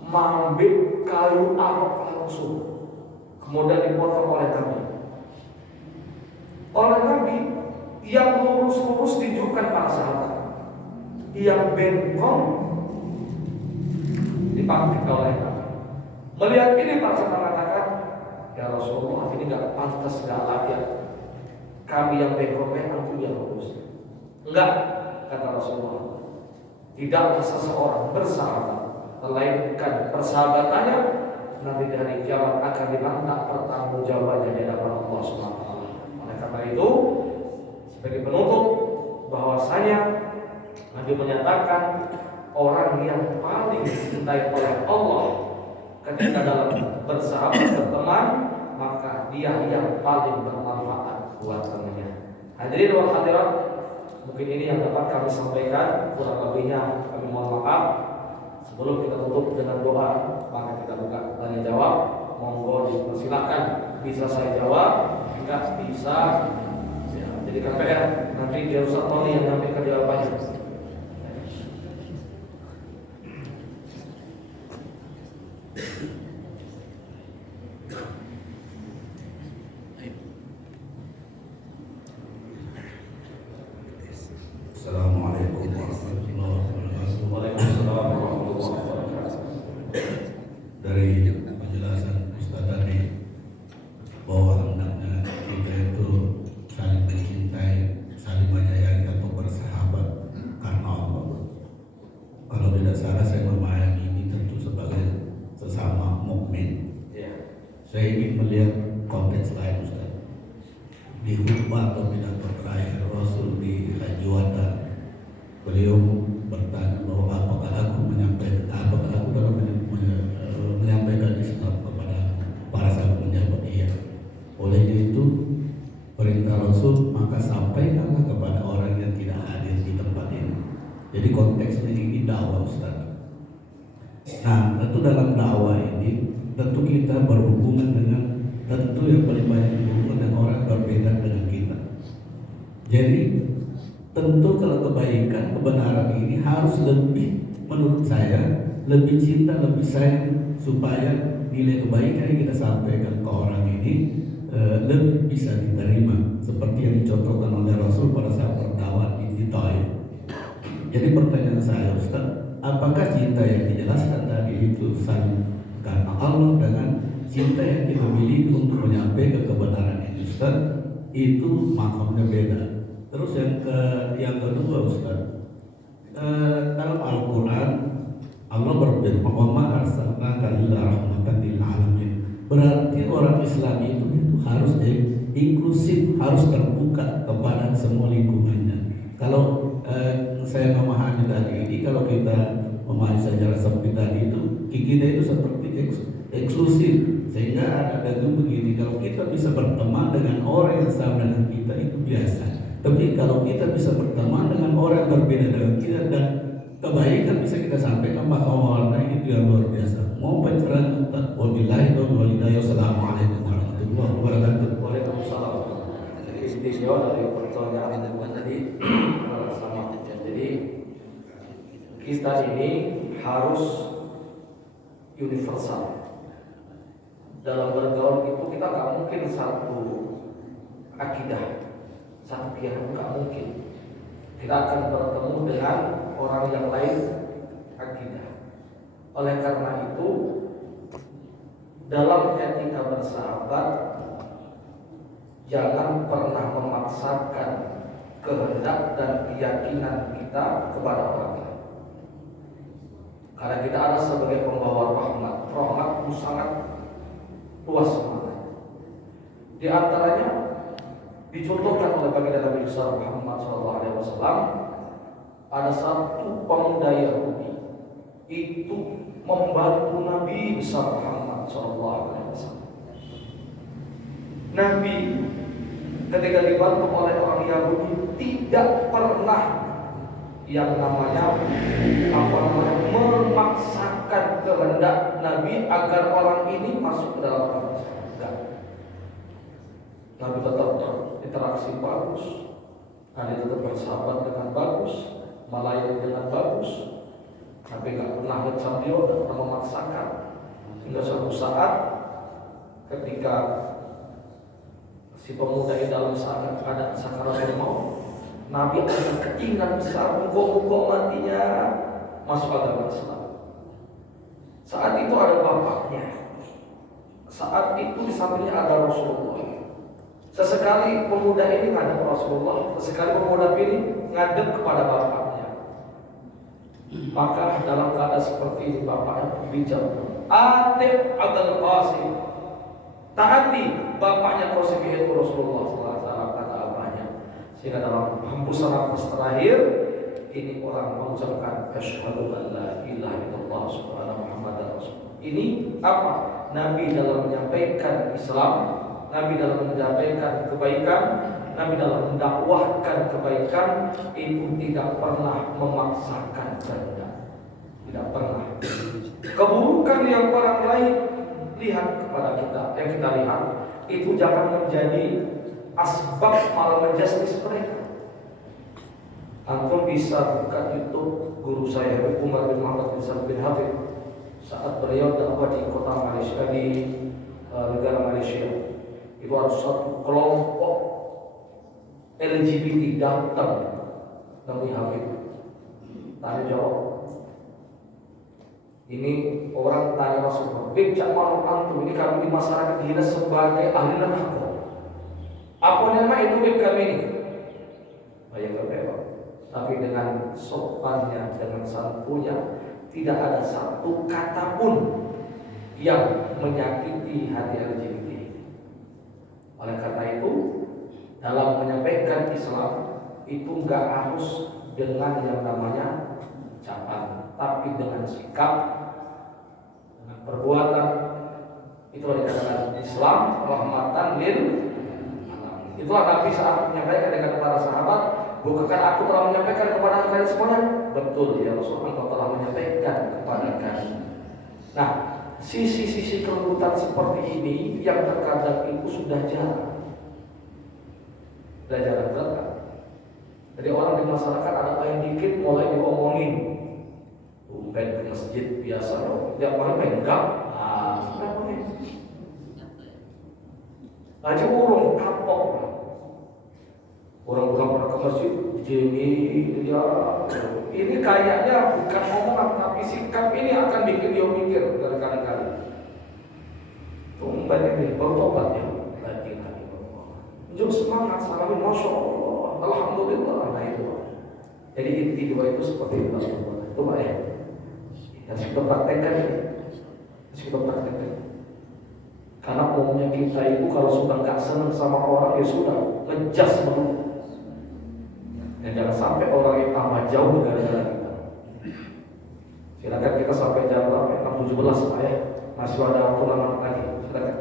mengambil kayu arok langsung, kemudian dipotong oleh Nabi. Oleh Nabi yang lurus-lurus dijauhkan para sahabat, yang bengkong dipanggil oleh Nabi. Melihat ini para sahabat mengatakan, ya Rasulullah, ini nggak pantas, nggak layak. Kami yang bengkok memang yang lurus. Enggak, kata Rasulullah. Tidaklah seseorang bersahabat melainkan persahabatannya nanti dari kiamat akan diminta pertanggungjawabannya di hadapan Allah SWT. Oleh karena itu, sebagai penutup bahwasanya Nabi menyatakan orang yang paling dicintai oleh Allah ketika dalam bersahabat berteman, maka dia yang paling bermanfaat buat temannya. Hadirin wal hadirat, mungkin ini yang dapat kami sampaikan, kurang lebihnya kami mohon maaf. Sebelum kita tutup dengan doa, maka kita buka tanya jawab. Monggo dipersilakan, bisa saya jawab, jika bisa ya, jadikan PR. Nanti dia Ustaz Tony yang menyampaikan jawabannya. Assalamualaikum warahmatullahi wabarakatuh. Waalaikumsalam warahmatullahi wabarakatuh. Dari penjelasan Ustaz tadi bahwa hendaknya kita itu saling mencintai, saling menyayangi atau bersahabat karena Allah. Kalau tidak salah saya memahami ini tentu sebagai sesama mukmin. Saya ingin melihat konteks lain Ustaz. Di khutbah atau pidato terakhir Rasul di Haji Wada, beliau bertanya bahwa apakah aku dalam menyampaikan Islam kepada para sahabat? Menjawab iya. Olehnya itu perintah Rasul, maka sampaikanlah kepada orang yang tidak hadir di tempat ini. Jadi konteksnya ini dakwah Ustaz. Nah, tentu dalam dakwah ini tentu kita berhubungan dengan, tentu yang paling banyak berhubungan dengan orang berbeda dengan kita. Jadi tentu kalau kebaikan, kebenaran ini harus lebih, menurut saya, lebih cinta, lebih sayang, supaya nilai kebaikan yang kita sampaikan ke orang ini lebih bisa diterima, seperti yang dicontohkan oleh Rasul pada saat berdakwah di Taif. Jadi pertanyaan saya Ustaz, apakah cinta yang dijelaskan tadi itu saling karena Allah dengan cinta yang kita miliki untuk menyampaikan kebenaran ini Ustaz, itu makamnya beda. Terus yang kedua Ustaz, dalam Al-Quran Allah berfirman, "Wa ma arsalnaka illa rahmatan lil alamin." Berarti orang Islam itu harus inklusif, harus terbuka kepada semua lingkungannya. Kalau saya memahami tadi ini, kalau kita memahami sejarah sempit tadi itu, kita itu seperti eksklusif, sehingga ada itu begini, kalau kita bisa berteman dengan orang yang sama dengan kita itu biasa. Tapi kalau kita bisa berteman dengan orang yang berbeda dengan kita dan kebaikan bisa kita sampaikan, maka warna itu yang luar biasa. Mau pencerahan Ustaz, wabillahi taufiq wal hidayah. Assalamualaikum warahmatullahi wabarakatuh. Waalaikumsalam. Jadi intinya dari pertanyaan tadi sama. Jadi kita ini harus universal. Dalam bergaul itu kita nggak mungkin satu akidah, satu keyakinan, nggak mungkin. Kita akan bertemu dengan orang yang lain akidah. Oleh karena itu, dalam etika bersahabat, jangan pernah memaksakan kehendak dan keyakinan kita kepada orang lain. Karena kita ada sebagai pembawa rahmat. Rahmat itu sangat luas maknanya. Di antaranya dicontohkan oleh baginda Nabi Muhammad SAW, ada satu pemuda Yahudi itu membantu Nabi besar Muhammad SAW. Nabi ketika dibantu oleh orang Yahudi tidak pernah yang namanya memaksakan kehendak Nabi agar orang ini masuk ke dalam Islam. Nabi tetap berinteraksi bagus, Nabi tetap bersahabat dengan bagus, melayani dengan bagus. Nabi nggak pernah ngecam dia, nggak pernah memaksakan. Hingga suatu saat ketika si pemuda ini dalam keadaan sakaratul maut, Nabi ada keinginan besar, muka-muka matinya masuk agama Islam. Saat itu ada bapaknya, saat itu di sampingnya ada Rasulullah. Sesekali pemuda ini ngadep Rasulullah, sesekali pemuda ini ngadep kepada bapaknya. Maka dalam keadaan seperti ini bapaknya berbicara, Atib Abdul Qasim, taati bapaknya Qasim itu Rasulullah SAW, kata abahnya. Sehingga dalam hembusan nafas terakhir ini orang mengucapkan asyhadu an la ilaha illallah subhanahu Muhammadar Rasul. Ini apa? Nabi dalam menyampaikan Islam, Nabi dalam menyampaikan kebaikan, Nabi dalam mendakwahkan kebaikan itu tidak pernah memaksakan kehendak. Tidak pernah. Keburukan yang orang lain lihat kepada kita, yang kita lihat itu jangan menjadi asbab malah menjustis mereka. Antum bisa buka YouTube guru saya Umar bin Muhammad bin Salim bin Hafid saat beliau dakwah di kota Malaysia, di negara Malaysia. Itu harus satu kelompok LGBT datang menemui Hafid. Tanya jawab. Ini orang tanya Rasulullah, "Bicak malu antum ini kami di masyarakat dihina sebagai ahli neraka. Apa nama itu kami ini?" Bayangkan Bapak. Tapi dengan sopannya, dengan santunnya, tidak ada satu kata pun yang menyakiti hati LGBT. Oleh karena itu, dalam menyampaikan Islam itu enggak harus dengan yang namanya ucapan, tapi dengan sikap, dengan perbuatan. Itulah dikatakan Islam rahmatan lil alamin. Itulah Nabi saat menyampaikan dengan para sahabat, bukankah aku telah menyampaikan kepada kalian semuanya? Betul ya Rasulullah, engkau telah menyampaikan kepada kami. Nah, sisi-sisi kelembutan seperti ini yang terkadang itu sudah jarang. Sudah jarang terlihat. Jadi orang di masyarakat ada yang dikit mulai diomongin. Bukan ke masjid biasa loh, tiap hari main gam. Aja urung kapok. Orang pernah ke masjid, jadi ya ini kayaknya bukan omongan tapi sikap ini akan bikin dia mikir berkali-kali. Tumben ini bertobat ya, lagi. Jom semangat, salamin, masya Allah, alhamdulillah. Nah itu. Jadi inti dua itu seperti itu. Itu Pak ya. Harus kita praktekkan. Harus kita praktekkan. Karena umumnya kita itu kalau sudah nggak senang sama orang ya sudah ngejas dulu. Dan jangan sampai orang yang tambah jauh gara-gara kita. Silakan kita sampai jam berapa? 6.17 Pak ya. Masih ada waktu lama lagi. Silakan.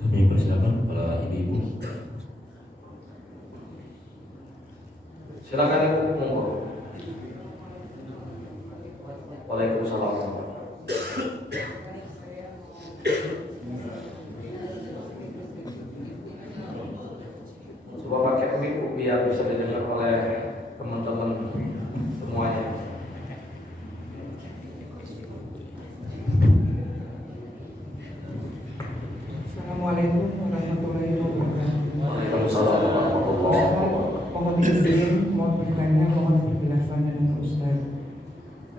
Kami persilakan para ibu-ibu. Silakan Ibu, monggo. Waalaikumsalam. Coba pakai mic biar bisa didengar oleh teman-teman semuanya. Assalamualaikum warahmatullahi wabarakatuh. Waalaikumsalam warahmatullahi wabarakatuh. Mohon izin, mohon bertanya, mohon penjelasan dengan Ustaz.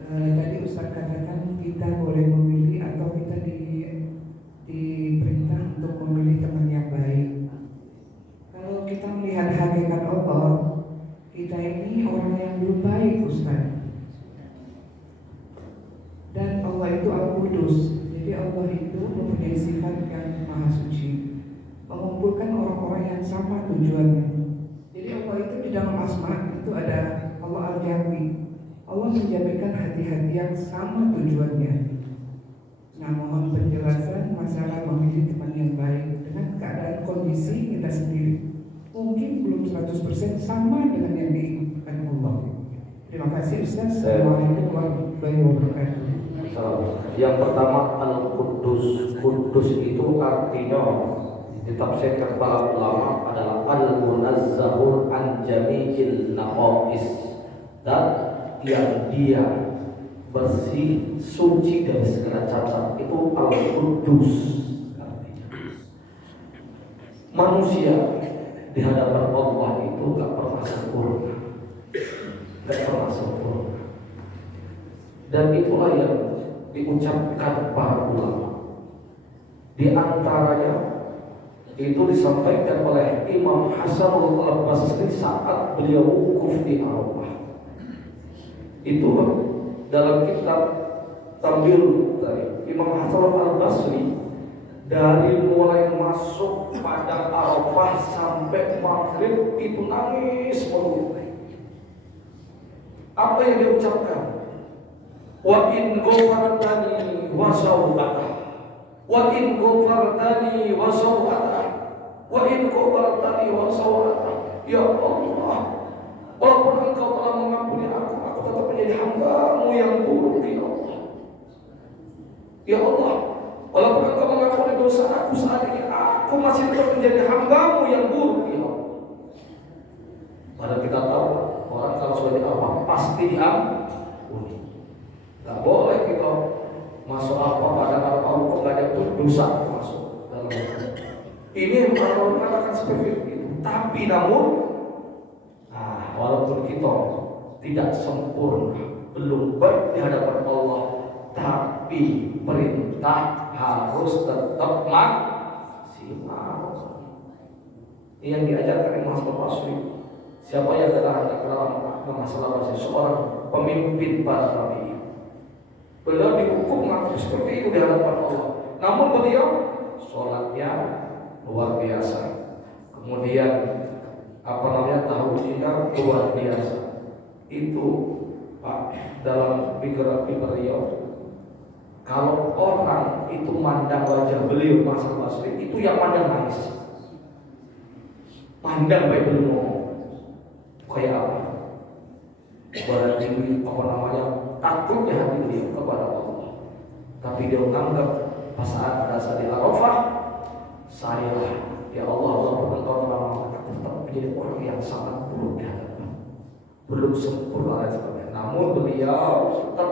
Tadi Ustaz katakan kita boleh memilih atau kita diperintah untuk memilih teman yang baik. Kalau kita melihat hakikat Allah, kita ini orang yang belum baik Ustaz. Dan Allah itu Al-Qudus. Jadi Allah itu mempunyai sifat yang maha suci, mengumpulkan orang-orang yang sama tujuannya. Jadi Allah itu di dalam asma itu ada Allah Al-Jami. Allah menjadikan hati-hati yang sama tujuannya. Nah, mohon penjelasan masalah memilih teman yang baik dengan keadaan kondisi kita sendiri. Mungkin belum 100% sama dengan yang diinginkan Allah. Terima kasih Ustaz. Assalamualaikum warahmatullahi wabarakatuh. Yang pertama Al-Qudus. Kudus itu artinya ditafsirkan para ulama adalah Al-Munazzahul an Jami'il Naqais, dan yang dia bersih, suci dari segala cacat, itu Al-Qudus artinya. Manusia di hadapan Allah itu gak pernah sempurna, gak pernah sempurna. Dan itulah yang diucapkan para ulama. Di antaranya itu disampaikan oleh Imam Hasanul Basri saat beliau wukuf di Arafah. Itu dalam kitab Tambil dari Imam Hasanul Basri, dari mulai masuk pada Arafah sampai maghrib itu nangis melulu. Apa yang dia ucapkan? Wa in ghafartani wa sawata. Wa in ghafartani wa sawata. Wa in ghafartani wa sawata. Ya Allah, walaupun Engkau telah mengampuni aku tetap menjadi hamba-Mu yang buruk, ya Allah. Ya Allah, walaupun Engkau mengampuni dosa aku saat ini, aku masih tetap menjadi hamba-Mu yang buruk, ya Allah. Padahal kita tahu orang kalau sudah apa pasti diampuni. Gak boleh kita masuk apa pada kalau kamu kok gak ada dosa masuk dalam ini kalau mengatakan seperti itu. Tapi namun, walaupun kita tidak sempurna, belum baik di hadapan Allah, tapi perintah harus tetap maksimal. Ini yang diajarkan Imam Basri. Siapa yang telah dalam masalah seorang pemimpin para nabi, beliau dihukum ngaku seperti itu di hadapan Allah. Namun beliau sholatnya luar biasa. Kemudian tauhidnya luar biasa. Itu Pak dalam biografi beliau. Kalau orang itu mandang wajah beliau Mas Basri, itu yang mandang nangis. Mandang baik belum ngomong. Kayak apa? Berarti takutnya hati beliau kepada Allah. Tapi dia menganggap pas saat pada saat di Arafah, saya ya Allah, walaupun Engkau telah mengatakan tetap menjadi orang yang sangat buruk di hadapan, belum sempurna dan sebagainya. Namun beliau tetap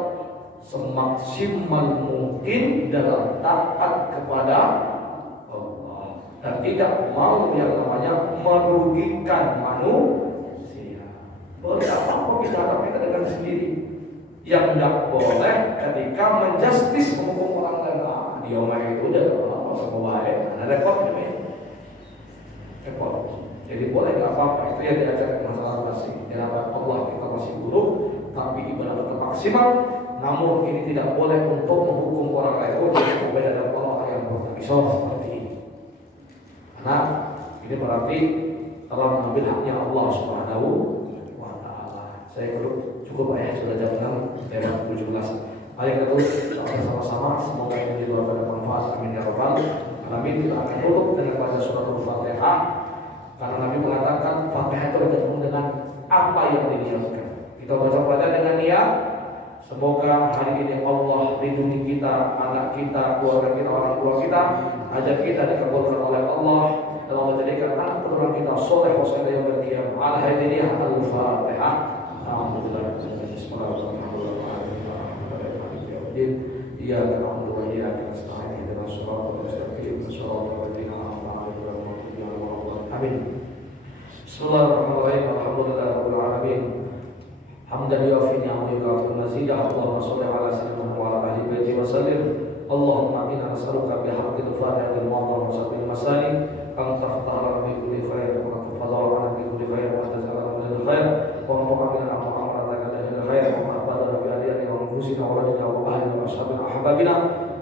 semaksimal mungkin dalam taat kepada Allah dan tidak mau yang namanya merugikan manusia. Boleh apa-apa kita hadapi dengan sendiri. Yang tidak boleh ketika menjustis menghukum orang lain. Dia omong itu udah apa sama baik. Ada repot repot. Jadi boleh nggak apa-apa. Itu yang diajarkan masalah masih. Di hadapan Allah kita masih buruk, tapi ibadah tetap maksimal. Namun ini tidak boleh untuk menghukum orang lain. Oh, jadi berbeda dengan Allah yang berpisah seperti ini. Karena ini berarti telah mengambil haknya Allah Subhanahu wa Ta'ala. Saya cukup ya, sudah jam 6 lewat 17. Mari kita sama-sama, semoga ini juga bermanfaat. Amin ya rabbal alamin. Kita akan tutup dengan baca surat Al-Fatihah. Karena Nabi mengatakan Fatihah itu bertemu dengan apa yang diniatkan. Kita baca dengan niat. Semoga hari ini Allah lindungi kita, anak kita, keluarga kita, orang tua kita, ajak kita dikabulkan oleh Allah dan Allah jadikan anak keturunan kita soleh husna yang berdiam. Al-Hadiniyah Al-Fatihah. Alhamdulillah. Iya, alhamdulillah ya kita selain dengan sholat mustaqim, sholat amin. Bismillahirrahmanirrahim. Alhamdulillahirabbil alamin. Hamdan yuafi ni'amahu wa mazidah. Allahumma shalli ala sayyidina wa ala ahli baiti wa sallim. Allahumma inna nas'aluka bi haqqil fatihati wa sahbil masani an taftahara bi kulli khair wa tafadhara bi kulli khair wa tazalana bil khair wa mu'amina mu'amalaka bil khair wa tafadhara bi adiyati wa nufusina wa rajina wa ahli wa ashabina ahbabina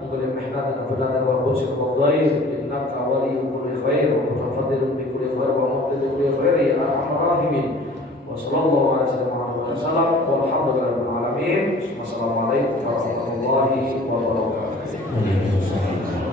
mungkin mihnatina fadatan wa khusyin wa dhair innaka waliyyu kulli khair wa mutafaddirun bi kulli khair wa mu'ti bi kulli khair ya arhamar rahimin. Wa sallallahu ala sayyidina Wassalamualaikum warahmatullahi wabarakatuh. Wassalamualaikum warahmatullahi wabarakatuh.